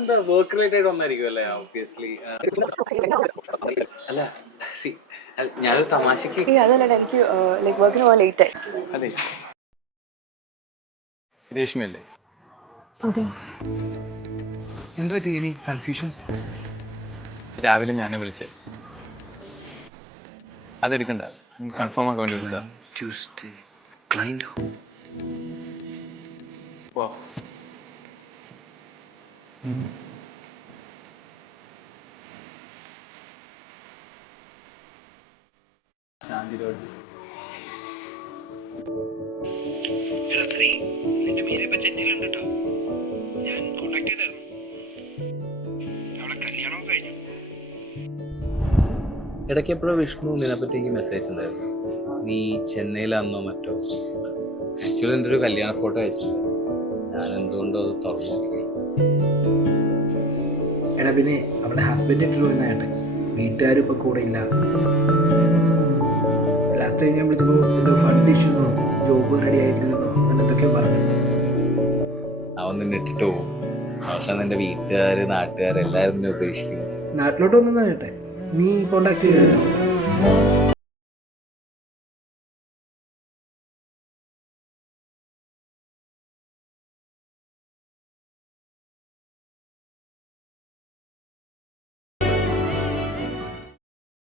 എന്താ work related ഒന്നായിരിക്കും അല്ലേ? ഓബ്വിയസ്ലി. അല്ല, ഞാനൊരു തമാശക്ക്. അതല്ല, എനിക്ക് ലൈക്ക് വർക്കിന് പോകാൻ ലേറ്റ് ആയി. അതെ, രേഷ്മയല്ലേ? അതെ. എന്താ പറ്റി ഇനി കൺഫ്യൂഷൻ? രാവിലെ ഞാനെ വിളിച്ചേ, അതെടുക്കണ്ട, കൺഫേം ആക്കാൻ വേണ്ടി വിളിച്ചാ. Tuesday client. വാ. നിന്റെ മീര ഇപ്പൊ ചെന്നൈയിലുണ്ട് കേട്ടോ. ഞാൻ കോണ്ടാക്ട് ചെയ്തായിരുന്നു. അവിടെ കല്യാണം കഴിഞ്ഞു. ഇടയ്ക്ക് എപ്പോഴും വിഷ്ണു നിന്നെപ്പറ്റി എനിക്ക് മെസ്സേജ് ഉണ്ടായിരുന്നു. നീ ചെന്നൈയിലാണെന്നോ മറ്റോ. ആക്ച്വലി എൻ്റെ ഒരു കല്യാണ ഫോട്ടോ അയച്ചില്ല. ഞാൻ എന്തുകൊണ്ടോ അത് തുറന്നു നോക്കി. എടാ പിന്നെ അവളുടെ ഹസ്ബൻഡ് ഇട്ടിട്ട് പോയെന്നായിട്ട് വീട്ടുകാരും ഇപ്പൊ കൂടെ ഇല്ല. ലാസ്റ്റ് ടൈം ഞാൻ വിളിച്ചപ്പോൾ എന്തോ ഫണ്ട് ഇഷ്യൂന്നോ ജോബ് റെഡി ആയിട്ടില്ലെന്നോ അങ്ങനെ എന്തൊക്കെയോ പറഞ്ഞു. അവൻ നിന്നെ ഇട്ടിട്ട് പോകും. അവസാനം എൻ്റെ വീട്ടുകാർ നാട്ടുകാർ എല്ലാവരും നിന്നെ ഉപേക്ഷിക്കും. നാട്ടിലോട്ട് വന്നതാ കേട്ടെ. നീ കോണ്ടാക്ട് ചെയ്തായിരുന്നു.